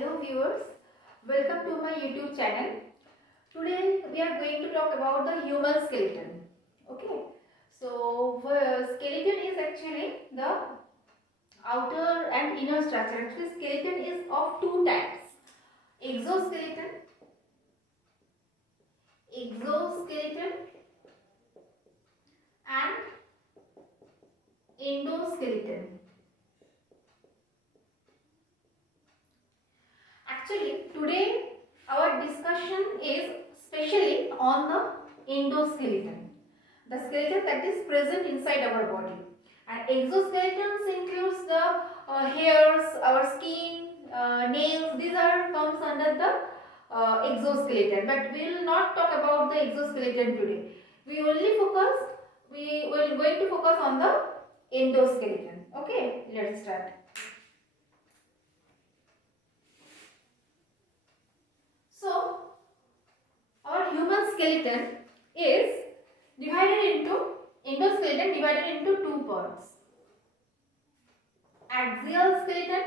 Hello viewers, welcome to my YouTube channel. Today we are going to talk about the human skeleton. Okay, so skeleton is actually the outer and inner structure. Actually skeleton is of two types: exoskeleton, exoskeleton and endoskeleton. Actually today our discussion is specially on the endoskeleton, the skeleton that is present inside our body. And exoskeletons includes the hairs, our skin, nails. These are comes under the exoskeleton. But we will not talk about the exoskeleton today. We will going to focus on the endoskeleton. Okay, let's start. So our human skeleton is endoskeleton divided into two parts: axial skeleton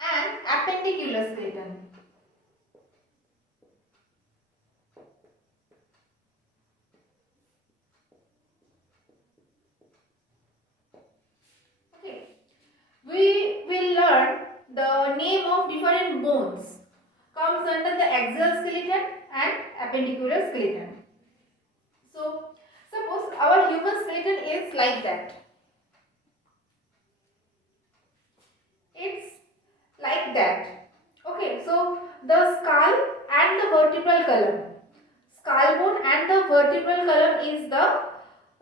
and appendicular skeleton. Okay, we will learn the name of different bones comes under the axial skeleton and appendicular skeleton. So suppose our human skeleton is like that. It's like that. Okay, so the skull and the vertebral column. Skull bone and the vertebral column is the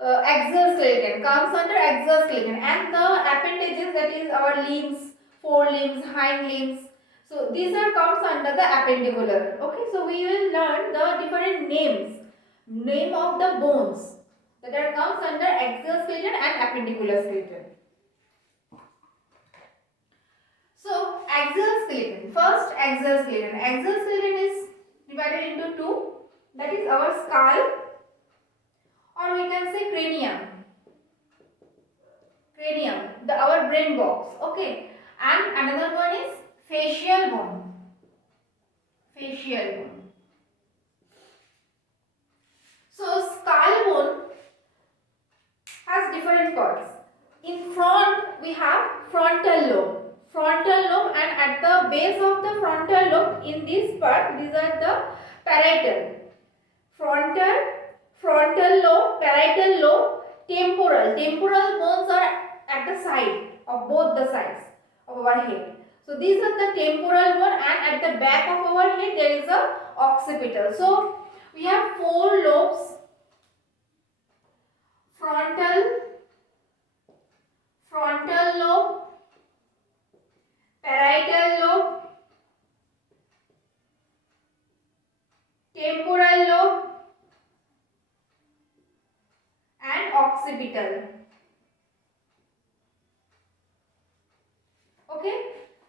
axial skeleton, comes under axial skeleton, and the appendages, that is our limbs, forelimbs, hind limbs. So these are comes under the appendicular. Okay, so we will learn the different name of the bones that are comes under axial skeleton and appendicular skeleton. So axial skeleton. First, axial skeleton. Axial skeleton is divided into two. That is our skull, or we can say cranium. Our brain box. Okay. And another one is facial bone. So skull bone has different parts. In front we have frontal lobe. And at the base of the frontal lobe, in this part, these are the parietal. Frontal lobe, parietal lobe, temporal. Temporal bones are at the side of both the sides of our head. So these are the temporal bone, and at the back of our head there is a occipital. So we have four lobes: frontal lobe, parietal lobe, temporal lobe and occipital. Okay,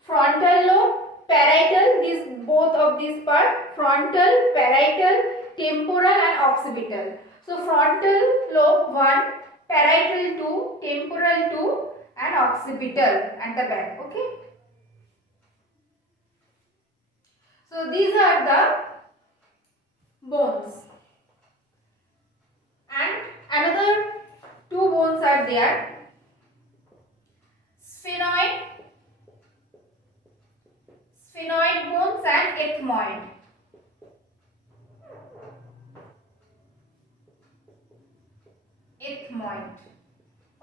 frontal lobe, parietal, these both of these part: frontal, parietal, temporal and occipital. So frontal lobe 1, parietal 2, temporal 2 and occipital at the back. Okay, so these are the bones, and another two bones are there: sphenoid bones and ethmoid.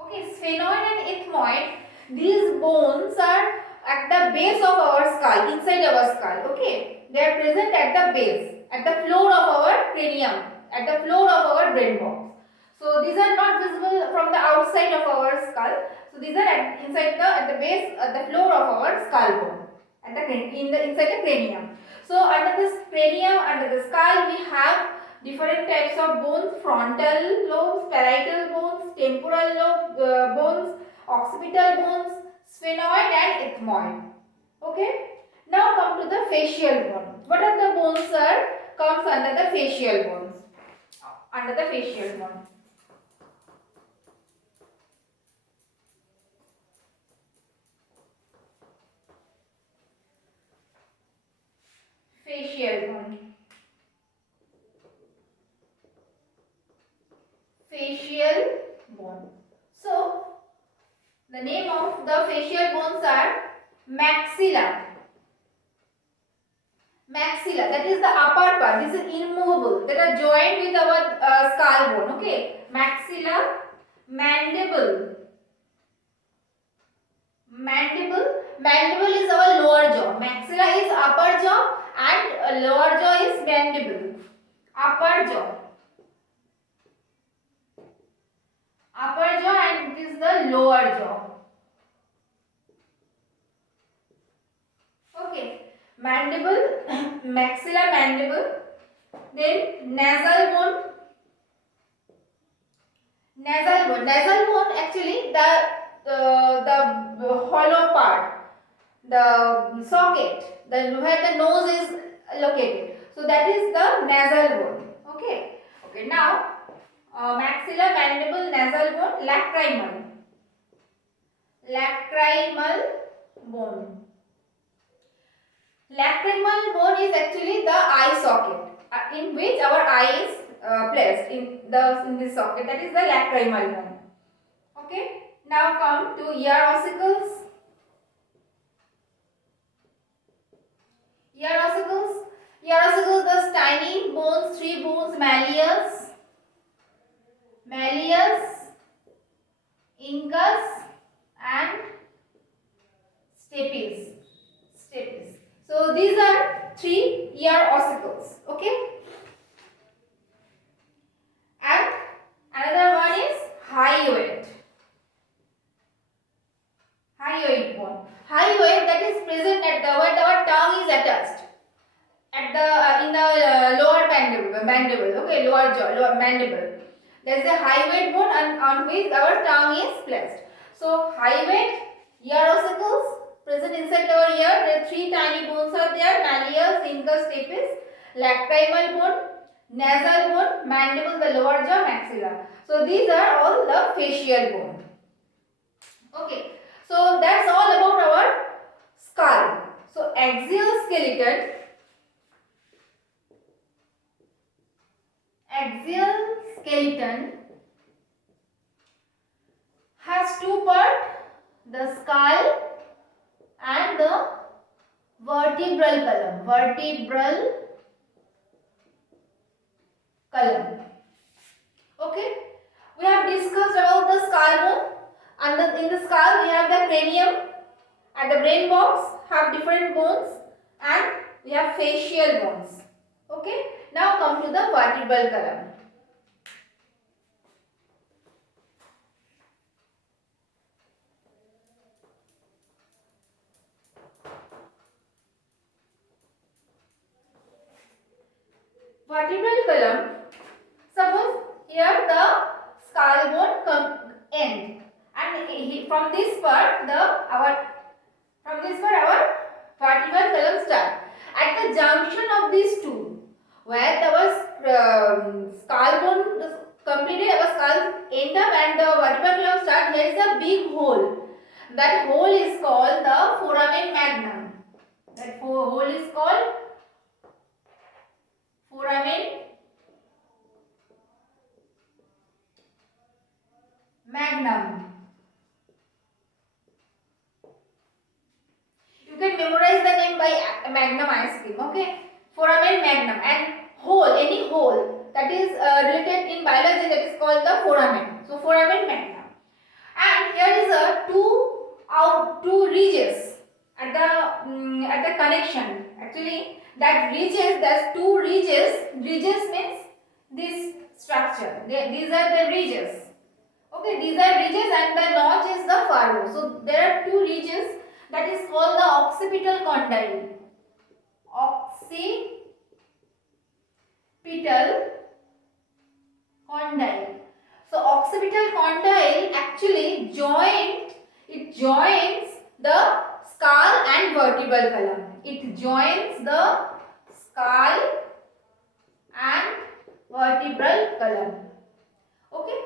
Okay, sphenoid and ethmoid, these bones are at the base of our skull, inside our skull. Okay, they are present at the base, at the floor of our cranium, at the floor of our brain box. So these are not visible from the outside of our skull. So these are at the base, at the floor of our skull bone, at the inside the cranium. So under this cranium, under the skull, we have different types of bones: frontal lobes, parietal bones, temporal lobe bones, occipital bones, sphenoid and ethmoid. Okay. Now come to the facial bone. What are the bones comes under the facial bones? Under the facial bone. facial bone. Facial bone. So the name of the facial bones are maxilla. Maxilla, that is the upper part. This is immovable. That are joined with our skull bone. Okay. Maxilla, mandible. Mandible is our lower jaw. Maxilla is upper jaw and lower jaw is mandible. Upper jaw. Upper jaw and it is the lower jaw. Okay. Mandible, maxilla, mandible. Then nasal bone. Nasal bone actually the hollow part, the socket, where the nose is located. So that is the nasal bone. Okay. Okay. Now maxilla, mandible, nasal bone, lacrimal. Lacrimal bone. Lacrimal bone is actually the eye socket in which our eye is placed in this socket. That is the lacrimal bone. Okay. Now come to ear ossicles. Ear ossicles. Ear ossicles, the tiny bones, 3 bones, malleus, incus, and stapes. So these are 3 ear ossicles. Okay. And another one is hyoid. Hyoid bone. Hyoid, that is present at where our tongue is attached. At the in the lower mandible. Okay, lower jaw, lower mandible. There is a hyoid bone on which our tongue is placed. So hyoid, ear ossicles present inside our ear. There are 3 tiny bones are there: malleus, incus, stapes, lacrimal bone, nasal bone, mandible, the lower jaw, maxilla. So these are all the facial bone. Okay. So that's all about our skull. So axial skeleton has 2 parts, the skull and the vertebral column. Okay, we have discussed about the skull bone, and in the skull we have the cranium, and the brain box have different bones, and we have facial bones. Okay, now come to the vertebral column. Vertebral column, suppose here the skull bone end, and from this part our vertebral column start. At the junction of these two, where our skull bone is completed, our skull end up and the vertebral column start, there is a big hole. That hole is called the foramen magnum. That hole is called foramen magnum. You can memorize the name by magnum ice cream. Okay, foramen magnum, and hole, any hole that is related in biology, that is called the foramen. So foramen magnum, and here is a two ridges at the connection. Actually, that ridges, there's 2 ridges. Ridges means this structure. These are the ridges. Okay, these are ridges, and the notch is the furrow. So there are 2 ridges. That is called the occipital condyle. So occipital condyle actually joins the skull and vertebral column. It joins the skull and vertebral column. Okay.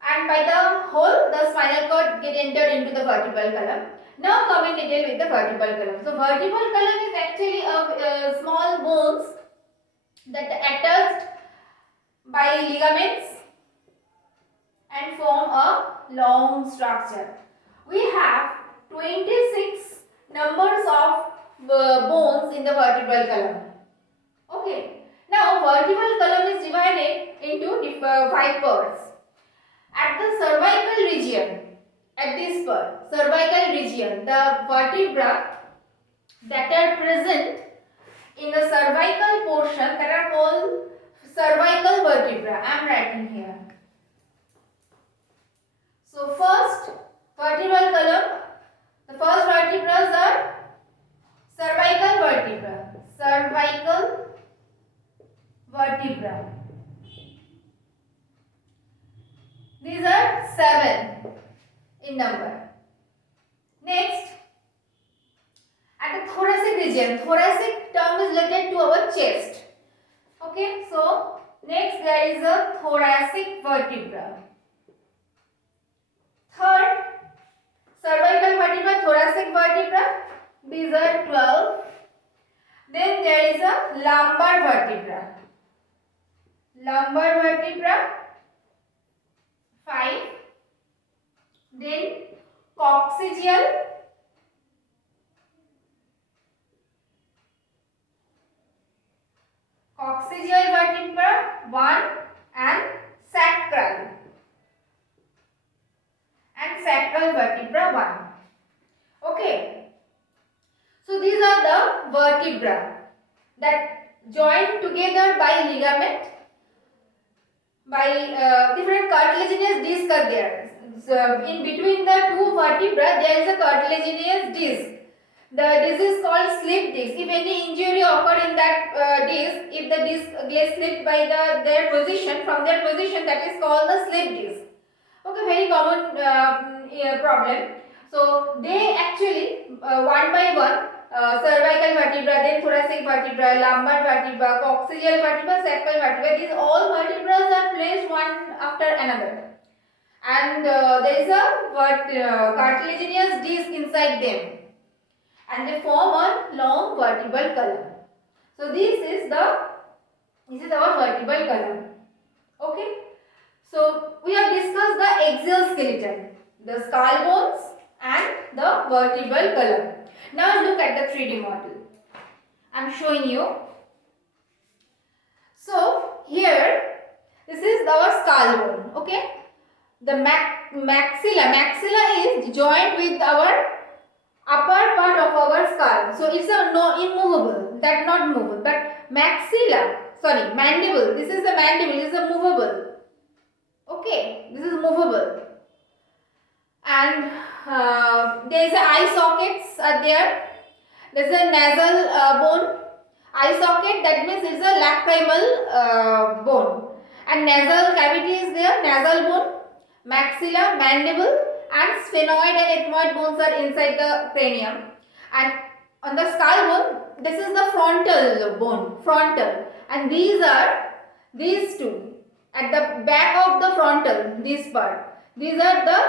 And by the hole, the spinal cord get entered into the vertebral column. Now come in detail with the vertebral column. So vertebral column is actually a small bones that are attached by ligaments and form a long structure. We have 26 numbers of bones in the vertebral column. Okay. Now vertebral column is divided into 5 parts. At the cervical region, at this part, cervical region, the vertebra that are present in the cervical portion that are called cervical vertebra. I am writing here. So first vertebral column, the first vertebrae are cervical vertebra. Cervical vertebra. These are 7 in number. Next, at the thoracic region, thoracic term is related to our chest. Okay, so next there is a thoracic vertebra. Third, cervical vertebra, thoracic vertebra. These are 12. Then there is a lumbar vertebra. Lumbar vertebra 5. Then coccygeal. Coccygeal vertebra 1 and sacral. And sacral vertebra 1. Okay. So these are the vertebra that join together by ligament, by different cartilaginous discs are there. So in between the two vertebra there is a cartilaginous disc. The disc is called slip disc. If any injury occur in that disc, if the disc gets slipped by their position, from their position, that is called the slip disc. Okay, very common problem. So they actually one by one, cervical vertebra, then thoracic vertebra, lumbar vertebra, coccygeal vertebra, sacral vertebra. These all vertebrae are placed one after another, and there is a cartilaginous disc inside them, and they form a long vertebral column. So this is our vertebral column. Okay. So we have discussed the axial skeleton, the skull bones and the vertebral column. Now look at the 3D model. I am showing you. So here this is our skull bone. Okay. The maxilla is joined with our upper part of our skull. So it's a immovable, that not movable. But mandible. This is the mandible. This is a movable. Okay, this is movable. And there is a eye sockets are there. There is a nasal bone. Eye socket, that means it is a lacrimal bone. And nasal cavity is there. Nasal bone, maxilla, mandible, and sphenoid and ethmoid bones are inside the cranium. And on the skull bone, this is the frontal bone. Frontal. And these two. At the back of the frontal, this part, these are the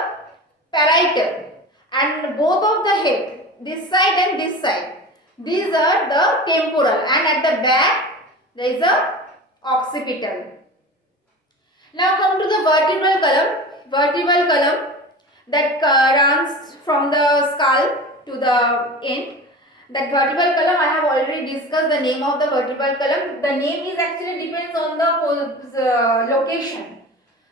parietal, and both of the head, this side and this side, these are the temporal, and at the back there is a occipital. Now come to the vertebral column. Vertebral column that runs from the skull to the end. That vertebral column, I have already discussed the name of the vertebral column. The name is actually depends on the location.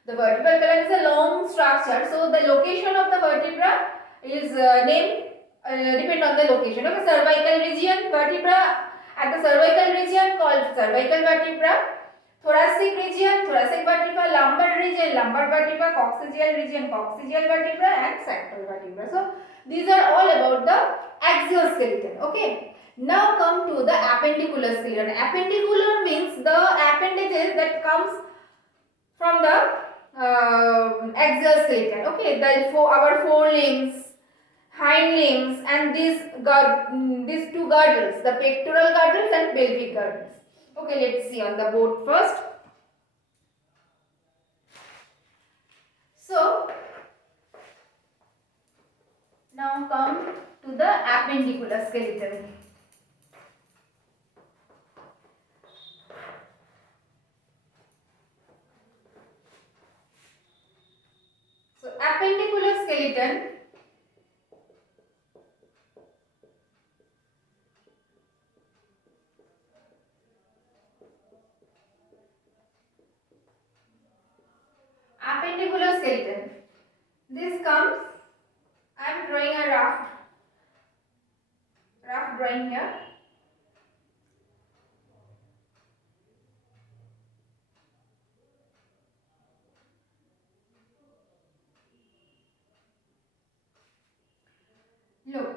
The vertebral column is a long structure. So the location of the vertebra is named depend on the location. Okay, cervical region vertebra, at the cervical region called cervical vertebra. Thoracic region, thoracic vertebra, lumbar region, lumbar vertebra, coccygeal region, coccygeal vertebra, and sacral vertebra. So these are all about the axial skeleton. Okay. Now come to the appendicular skeleton. Appendicular means the appendages that comes from the axial skeleton. Okay. Our forelimbs, hind limbs, and these two girdles, the pectoral girdles and pelvic girdles. Okay, let's see on the board first. So now come the appendicular skeleton. So appendicular skeleton This comes, I am drawing a rough drawing here. Look.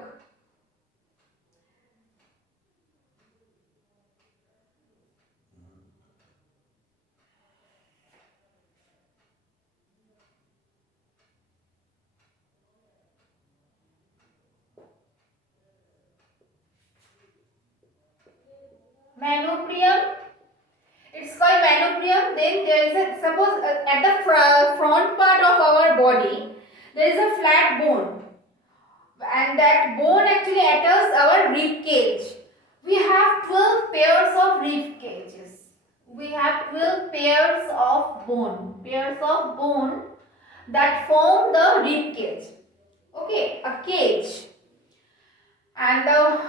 Manubrium. It's called manubrium. Then there is a, suppose at the front part of our body, there is a flat bone. And that bone actually enters our rib cage. We have 12 pairs of rib cages. We have 12 pairs of bone that form the rib cage. Okay, a cage. And the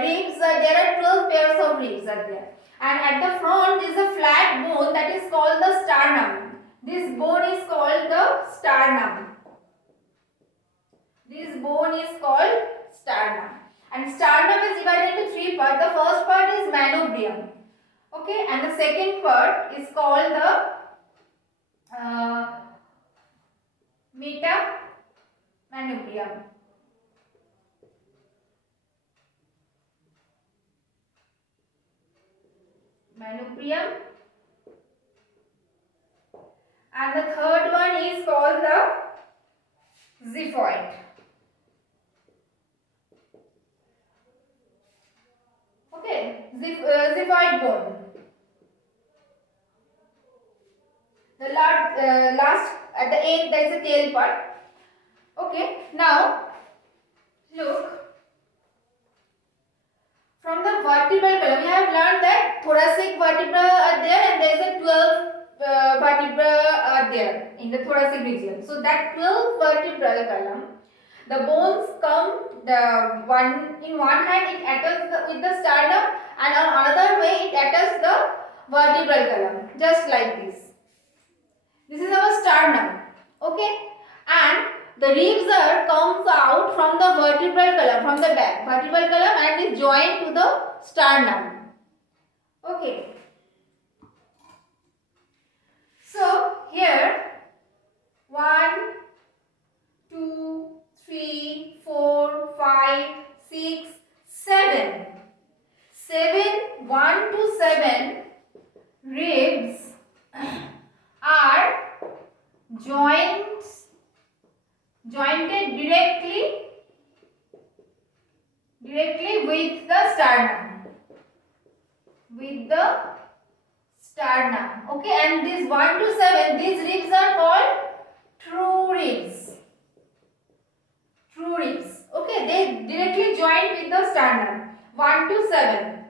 ribs there are 12 pairs of ribs are there. And at the front is a flat bone that is called the sternum. This bone is called the sternum. This bone is called sternum. And sternum is divided into three parts. The first part is manubrium. Okay, and the second part is called the metamanubrium. Manubrium. And the third one is called the xiphoid. Okay, xiphoid bone. The last at the end there is a tail part. Okay, now look. From the vertebral column, we have learned that thoracic vertebra are there and there is a 12 vertebra are there in the thoracic region. So that 12 vertebral column, the bones come in one hand it attached with the sternum and on another way it attached the vertebral column, just like this. This is our sternum. Okay, and the ribs comes out from the vertebral column, from the back, vertebral column, and is joined to the sternum. Okay. So here 1, 2, 3, 4, 5, 6, 7. 1 to 7 ribs are jointed directly with the sternum. Okay, and these 1 to 7, these ribs are called true ribs. Okay, they directly join with the sternum. 1 to 7.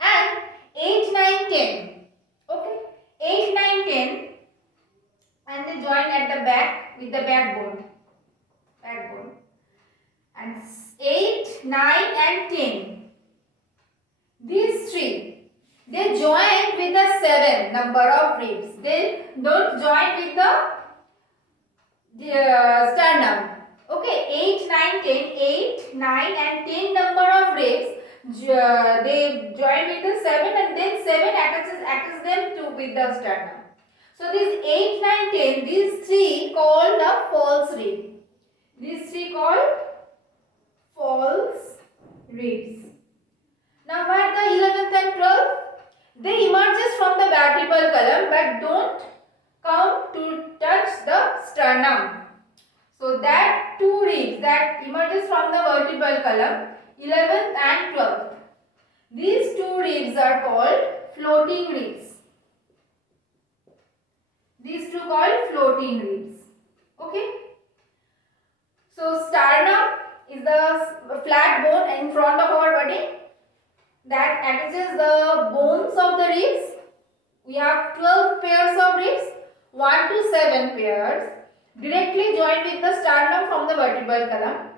And 8, 9, 10. Okay, 8, 9, 10. And they join at the back with the backbone. And 8, 9 and 10. These three, they join with the 7 number of ribs. They don't join with the sternum. Okay, 8, 9, 10. 8, 9 and 10 number of ribs. They join with the 7 and then 7 attaches them with the sternum. So these 8, 9, 10, these three called the false rib. These three called false ribs. Now what are the 11th and 12th? They emerges from the vertebral column but don't come to touch the sternum. So that two ribs that emerges from the vertebral column, 11th and 12th. These two ribs are called floating ribs. These two called floating ribs. Okay. So sternum is the flat bone in front of our body that attaches the bones of the ribs. We have 12 pairs of ribs, 1 to 7 pairs directly joined with the sternum from the vertebral column.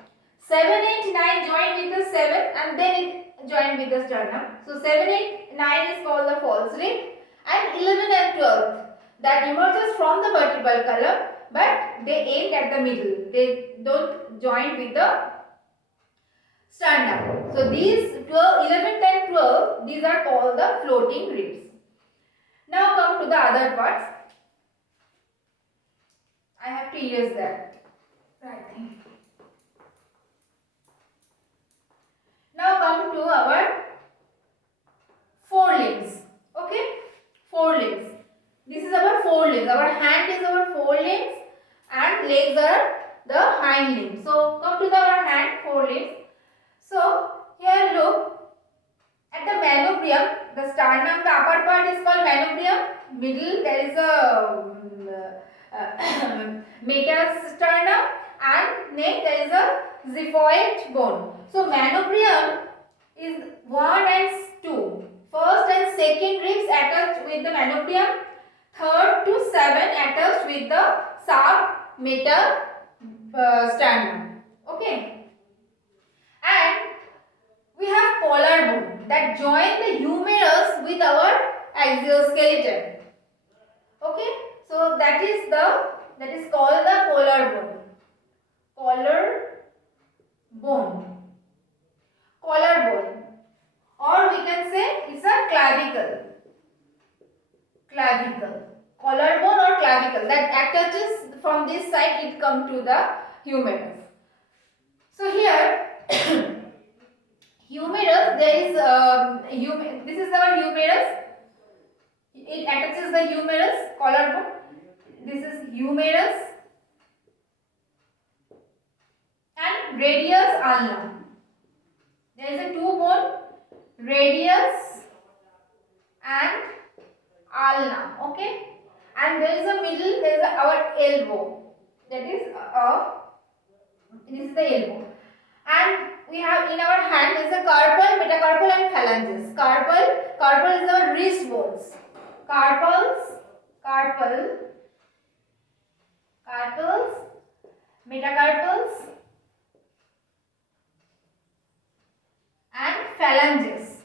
7, 8, 9 joined with the 7 and then it joined with the sternum. So 7, 8, 9 is called the false rib, and 11 and 12 that emerges from the vertebral column, but they end at the middle. They don't join with the sternum. So these 12, 11th and 12, these are called the floating ribs. Now come to the other parts. I have to erase that. Right thing. Now come to our forelimbs. Okay? Forelimbs. This is our forelimbs. Our hand is our forelimbs and legs are the hind limbs. So come to our hand, forelimbs. So here look at the manubrium. The sternum, the upper part is called manubrium. Middle there is a metasternum, and neck there is a xiphoid bone. So manubrium is 1 and 2. First and second ribs attached with the manubrium. 3rd to 7 attached with the submetasternum. Okay. And we have collar bone that join the humerus with our axial skeleton. Okay. So that is called the collar bone. Collar bone. Collar bone. Or we can say it's a clavicle. Clavicle. Collar bone or clavicle that attaches from this side, it comes to the humerus. So here humerus, there is this is our humerus. It attaches the humerus, collar bone. This is humerus and radius ulna. There is a two bone, radius and ulna. Okay, and there is a middle. There is our elbow. That is this is the elbow. And we have in our hand is a carpal, metacarpal and phalanges. Carpal is our wrist bones. Carpals, metacarpals and phalanges.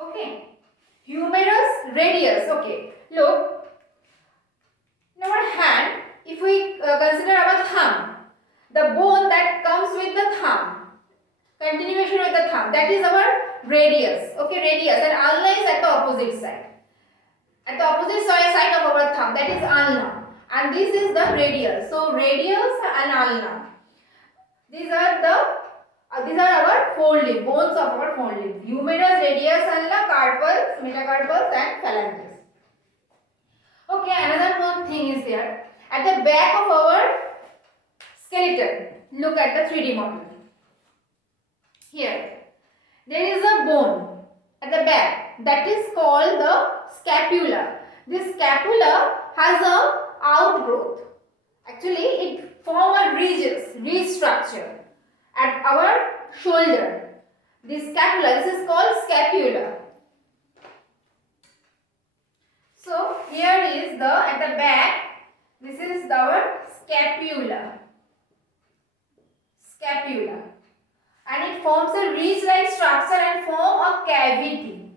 Okay. Humerus, radius. Okay. Look. In our hand, if we consider our thumb, the bone that comes with the thumb, continuation with the thumb, that is our radius. Okay, radius, and ulna is at the opposite side. At the opposite side of our thumb, that is ulna, and this is the radius. So radius and ulna. These are our forelimb, bones of our forelimb. Humerus, radius, ulna, carpals, metacarpals, and phalanges. Okay, another one thing is there. At the back of our skeleton, look at the 3D model. Here, there is a bone at the back that is called the scapula. This scapula has a outgrowth. Actually, it forms a ridge structure at our shoulder. This scapula, this is called scapula. So here is at the back, this is our scapula. And it forms a ridge-like structure and form a cavity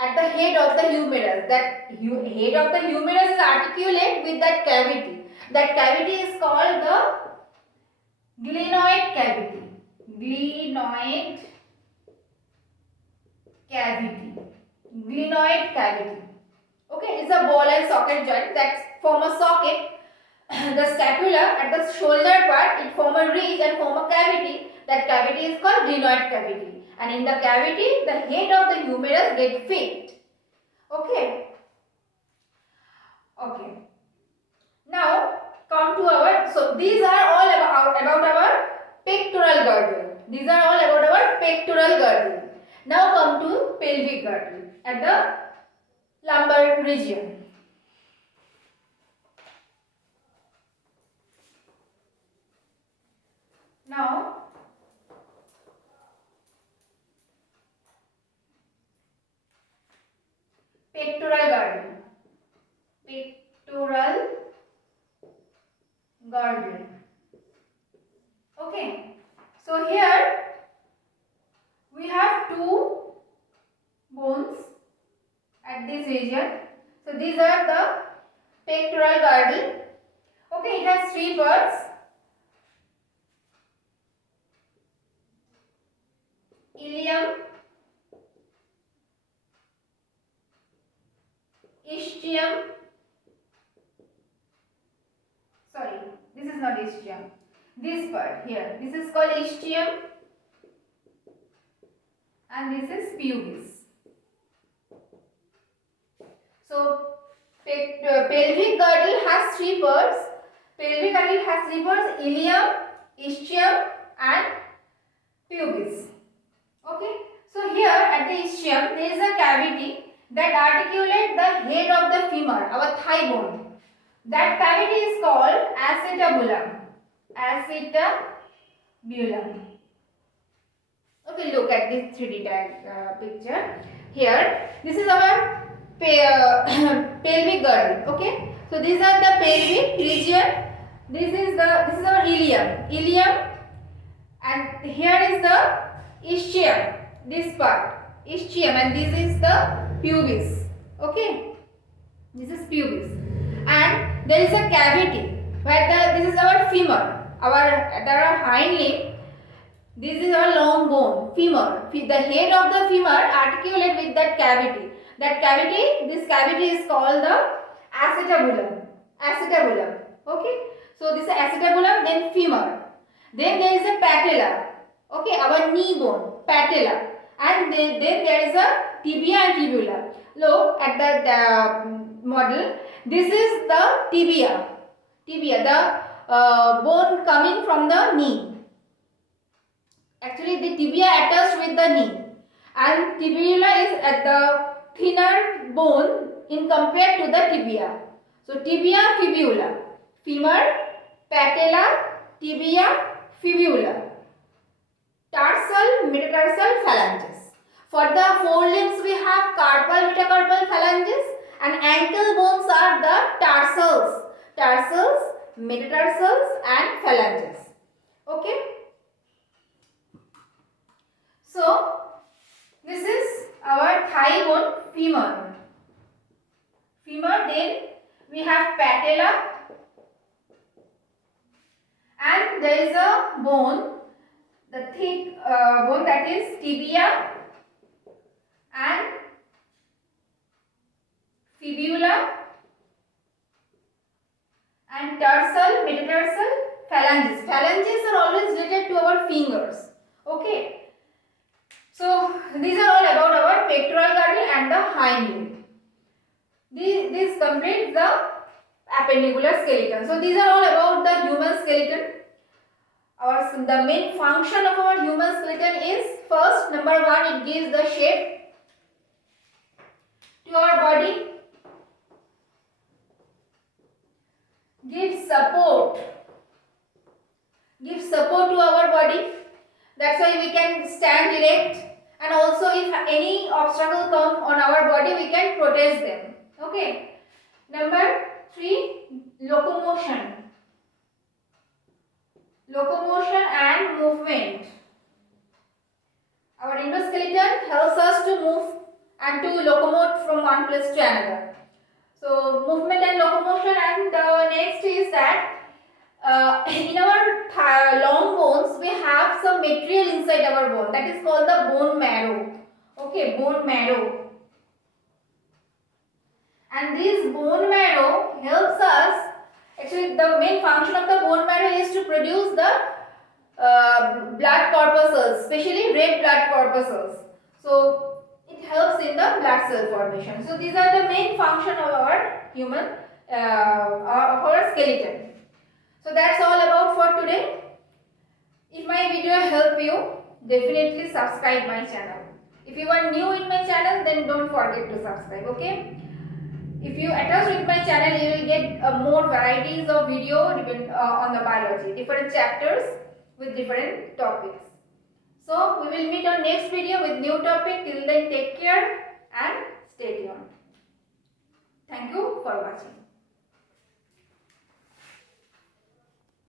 at the head of the humerus. That head of the humerus is articulate with that cavity. That cavity is called the glenoid cavity. Glenoid cavity. Okay, it's a ball and socket joint that form a socket. The scapula at the shoulder part, it form a ridge and form a cavity. That cavity is called glenoid cavity. And in the cavity, the head of the humerus get fixed. Okay. Now come to our. So these are all about our pectoral girdle. Now come to pelvic girdle at the lumbar region. pectoral girdle. Pectoral girdle. Okay. So here we have two bones at this region. So these are the pectoral girdle. Okay, it has three parts. Ilium, ischium. Sorry, this is not ischium. This part here, this is called ischium, and this is pubis. So pelvic girdle has three parts. Pelvic girdle has three parts: ilium, ischium, and pubis. Okay. So here at the ischium there is a cavity that articulates the head of the femur, our thigh bone. That cavity is called acetabulum. Acetabulum. Okay, look at this 3D picture. Here, this is our pelvic girdle. Okay, so these are the pelvic region. This is our ilium, and here is the ischium. This part, ischium, and this is the pubis. Okay, this is pubis, and there is a cavity where this is our femur. Our hind limb. This is our long bone, femur. The head of the femur articulate with that cavity. This cavity is called the acetabulum. Okay. So this is acetabulum, then femur. Then there is a patella. Okay, our knee bone, patella. And then there is a tibia and fibula. Look at the model. This is the tibia. The bone coming from the knee. Actually, the tibia attached with the knee, and fibula is at the thinner bone in compared to the tibia. So tibia, fibula, femur, patella, tibia, fibula, tarsal, metatarsal phalanges. For the forelimbs we have carpal, metacarpal phalanges, and ankle bones are the tarsals, metatarsals, and phalanges. Okay. So this is our thigh bone, femur. Then we have patella, and there is a bone, the thick bone, that is tibia and fibula, and tarsal, metatarsal, phalanges. Phalanges are always related to our fingers. Okay. So these are all about our pectoral girdle and the hind limb. This completes the appendicular skeleton. So these are all about the human skeleton. The main function of our human skeleton is, first, number one, it gives the shape to our body, gives support to our body. That's why we can stand erect, and also if any obstacle come on our body, we can protect them. Okay. Number 3, locomotion and movement. Our endoskeleton helps us to move and to locomote from one place to another. So movement and locomotion, and the next is that in our long bones we have some material inside our bone, that is called the bone marrow. Okay, bone marrow. And this bone marrow helps us, actually the main function of the bone marrow is to produce the blood corpuscles, especially red blood corpuscles. So it helps in the blood cell formation. So these are the main function of our human, of our skeleton. So that's all about for today. If my video helped you, definitely subscribe my channel. If you are new in my channel, then don't forget to subscribe. Okay. If you attach with my channel, you will get more varieties of video on the biology, different chapters with different topics. So we will meet on next video with new topic. Till then, take care and stay tuned.